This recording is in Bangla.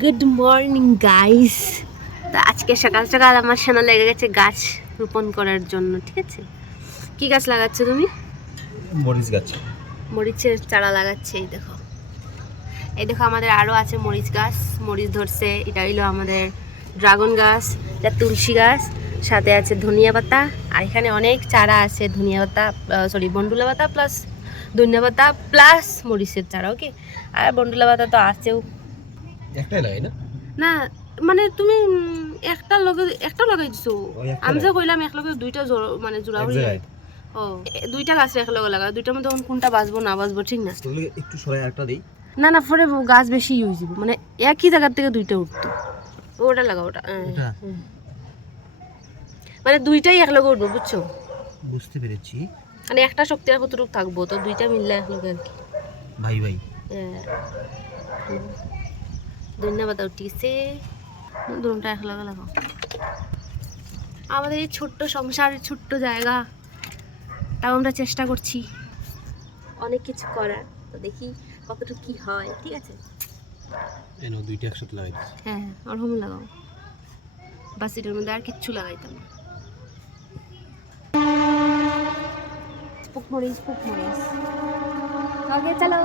Good morning guys. তো আজকে সকাল সকাল আমার সোনা লেগে গেছে গাছ রোপণ করার জন্য। ঠিক আছে, কি গাছ লাগাচ্ছ তুমি? মরিচ গাছ। মরিচের চারা লাগাচ্ছে। এই দেখো আমাদের আরও আছে মরিচ গাছ, মরিচ ধরছে। এটা হইলো আমাদের ড্রাগন গাছ, এটা তুলসী গাছ, সাথে আছে ধনিয়া পাতা। আর এখানে অনেক চারা আছে, ধনিয়া পাতা সরি বন্ডুলা পাতা প্লাস ধনিয়া পাতা প্লাস মরিচের চারা। ওকে, আর বন্ডুলা পাতা তো আছেও। একটাই লাগাই না? না মানে তুমি একটা লাগাই দিছো। আমি যে কইলাম এক লগে দুইটা মানে জোড়া হয়ে যায়। ও দুইটা গাছ এক লগে লাগা, দুইটার মধ্যে কোনটা বাঁচবো না বাঁচবো ঠিক না। একটু সরাই একটা দেই। না না, পরে গাছ বেশি হয়ে যাব, মানে একই জায়গা থেকে দুইটা উঠতো। ওটা লাগা ওটা, মানে দুইটাই এক লগে উঠবো, বুঝছো? বুঝতে পেরেছি। মানে একটা শক্তি আর কতটুকু থাকবো, তো দুইটা মিললে এক লগে আর কি। ভাই ভাই ধন্যবাদ উঠিছে, দুটোটা এক লগে লাগাও। আমাদের এই ছোট্ট সংসার, ছোট্ট জায়গা, তাও আমরা চেষ্টা করছি অনেক কিছু করার। তো দেখি কতটুকু কি হয়। ঠিক আছে, এনো দুইটা একসাথে লাগাই দিছি। হ্যাঁ ওরকম লাগাও, বাস এটার মধ্যে আর কিচ্ছু লাগাইতাম না। পুক মরিচ আগে চালাও।